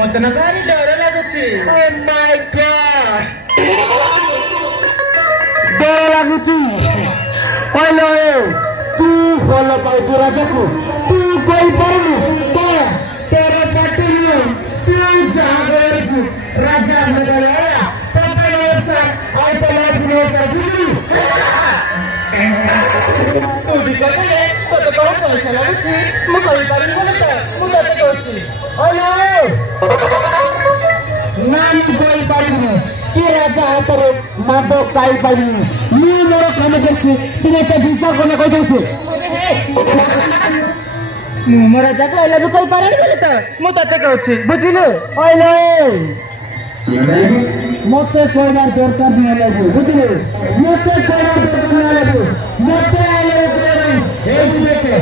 मत ना भारी डर लागुଛି ओ माय गॉड डर लागुଛି କହିଲ तू ଭଲ ପାଉଛୁ ରାଜାକୁ तू କହିପାରୁନୁ तेरे पार्टी में तू जहाँ गए राजा नगरिया और तलाक नहीं कर बुझू तू भी कहले तो कौन पैसा लागुଛି ମୁଁ କହିପାରିନି ବୋଲେ ତ ମୁଁ ତତେ କହୁଛି नाम कोई पारिनी कि राजा हाथरे माद पाई पारिनी मी मोर काम करछि तिने ते विचार कोने कहि देछि ମୁଁ ମୋ ରାଜାକୁ ଆଇଲା ବି କହିପାରିନି ବୋଲେ ତ ମୁଁ ତତେ କହୁଛି ବୁଝିଲୁ ओइले मते सोइनार दरकार नहीं लागो बुझिले मते सोइनार दरकार नहीं लागो मते आले ए दिलेके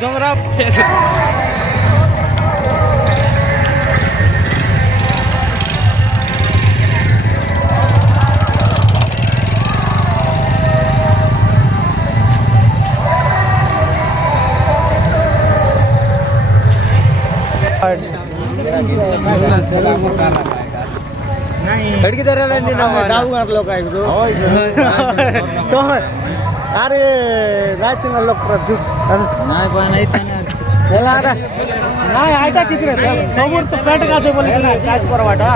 जोंगरा लड़की दे रहा है ना डाउ कर लो काय तो अरे नाचिंग लोक प्रजु नाही पण बोला ना नाही ऐका किती रे समोर तो पेट का बोले काय करवाटा